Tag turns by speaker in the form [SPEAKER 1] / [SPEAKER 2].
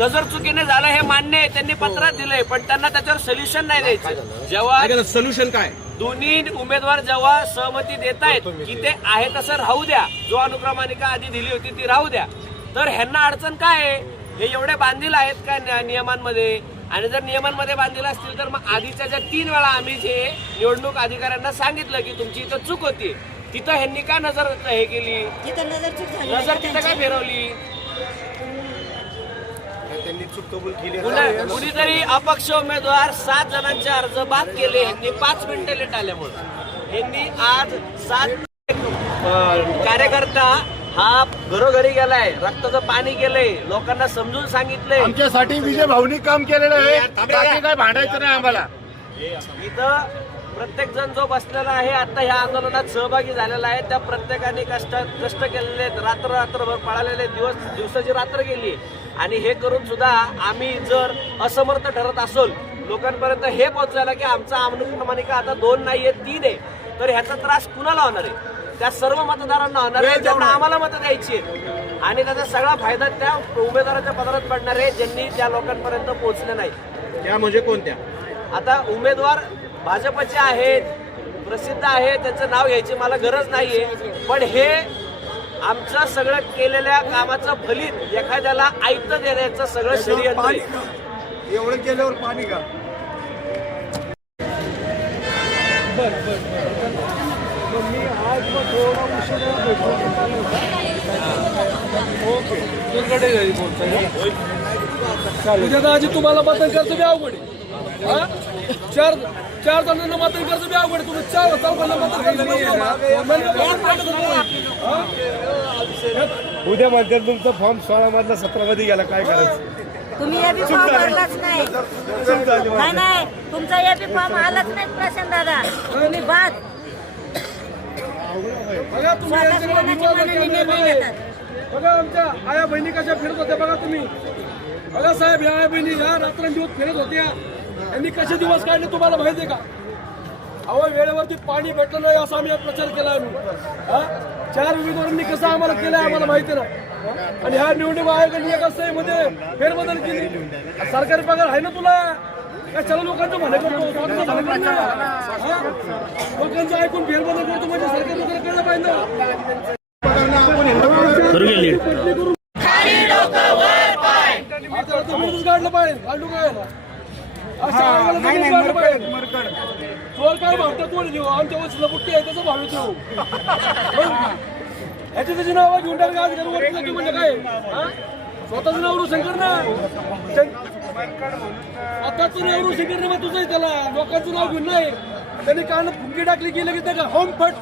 [SPEAKER 1] नजर चुकीने झालं हे मान्य आहे. त्यांनी पत्रात दिलंय पण त्यांना त्याच्यावर सोल्युशन नाही द्यायचं. जेव्हा
[SPEAKER 2] सोल्युशन काय?
[SPEAKER 1] दोन्ही उमेदवार जेव्हा सहमती देत आहेत की ते. आहे तसं राहू द्या जो अनुक्रमानिका आधी दिली होती ती राहू द्या. तर ह्यांना अडचण काय आहे? हे एवढे बांधील आहेत का नियमांमध्ये? आणि जर नियमांमध्ये बांधील असतील तर मग आधीच्या ज्या तीन वेळा आम्ही जे निवडणूक अधिकाऱ्यांना सांगितलं की तुमची इथं चूक होती तिथं ह्यांनी का नजर हे केली?
[SPEAKER 3] तिथं नजर चूक झाली
[SPEAKER 1] नजर तिथं का फिरवली?
[SPEAKER 4] त्यांनी चूक कबूल केली
[SPEAKER 1] कुणा- कुणीतरी अपक्ष उमेदवार सात जणांचे अर्ज बाद केले यांनी पाच मिनिटं लेट आल्यामुळे. यांनी आज सात अं, कार्यकर्ता हा घरोघरी गेलाय रक्ताचं पाणी गेलंय लोकांना समजून सांगितलंय.
[SPEAKER 4] आमच्यासाठी विजय भाऊनी काम केलेलं आहे. बाकी काय भांडायचं नाही आम्हाला.
[SPEAKER 1] इथं प्रत्येक जण जो बसलेला आहे आता ह्या आंदोलनात सहभागी झालेला आहे. त्या प्रत्येकाने कष्ट कष्ट केलेले आहेत. रात्र रात्रभर पळालेले दिवस दिवसाची रात्र गेली. आणि हे करून सुद्धा आम्ही जर असमर्थ ठरत असोल लोकांपर्यंत हे पोहोचायला की आमचा अनुक्रमानिका आता दोन नाहीये तीन आहे तर ह्याचा त्रास कुणाला होणार आहे? त्या सर्व मतदारांना होणार आहे ज्यांना आम्हाला मतं द्यायची आहेत. आणि त्याचा सगळा फायदा त्या उमेदवाराच्या पदरात पडणार आहे ज्यांनी त्या लोकांपर्यंत पोहोचले नाही.
[SPEAKER 2] त्या म्हणजे कोणत्या?
[SPEAKER 1] आता उमेदवार भाजपचे आहेत प्रसिद्ध आहेत त्यांचं नाव घ्यायची मला गरज नाहीये पण हे आमचं सगळं केलेल्या कामाचं फलित एखाद्याला आयतं देण्याचं सगळं षडयंत्र आहे.
[SPEAKER 4] एवढं केल्यावर पाणी का?
[SPEAKER 5] उद्या दाजी तुम्हाला मतदान करायचं बी अवघड आहे. हा? चार चार जणांना मतदान करायचं बी अवघड चार चौघांना मतदान करायचं बी अवघड आहे. म्हणजे कोण पाठवतं तुम्हाला? हा?
[SPEAKER 4] उद्या म्हणतात तुमचा फॉर्म सोळा मधला सतरा मध्ये गेला. काय करायचं?
[SPEAKER 3] तुम्ही एबी फॉर्म भरलाच नाही. नाही नाही. तुमचा एबी फॉर्म आलाच नाही प्रशांत दादा. तुम्ही बाद.
[SPEAKER 5] बघा तुम्ही
[SPEAKER 3] स्वतः
[SPEAKER 5] यांच्याकडे
[SPEAKER 3] कोणाची
[SPEAKER 5] विश्वास
[SPEAKER 3] मनाने
[SPEAKER 5] ठेवला
[SPEAKER 3] निर्णय
[SPEAKER 5] नाही.
[SPEAKER 3] घेतात
[SPEAKER 5] बघा आमच्या आया बहिणी कशा फिरत होत्या बघा तुम्ही. बघा साहेब या आया बहिणी या रात्रंदिवस फिरत होत्या. यांनी कसे दिवस काढले तुम्हाला माहिती आहे का? अहो वेळेवरती पाणी भेटलं नाही असा आम्ही प्रचार केला आम्ही. हा? चार उमेदवारांनी कसं आम्हाला केलं आम्हाला माहिती नाही. आणि ह्या निवडणूक आयोगाने एका सहीमध्ये फेरबदल केली. सरकारी पगार आहे ना तुला? काय चला लोकांचं भलं करतो. हा? लोकांचं ऐकून फेरबदल करतो म्हणजे सरकार लोकांना कळलं पाहिजे काढलं पाहिजे. काढू काय ना? अशा आयोगाला विरोध काढलं पाहिजे. चोर काय भावता कोण देऊ आमच्या आहे त्याचं ह्याची त्याची नावं घेऊन टाकली आज घर वरती जाते म्हणजे काय? हा? स्वतःच नाव रू शंकर ना आता तू नाव रू शंकर मग तुझं त्याला. लोकांचं नाव घेऊन नाही. त्यांनी कानात फुंकी टाकली की लगेच त्या होम फट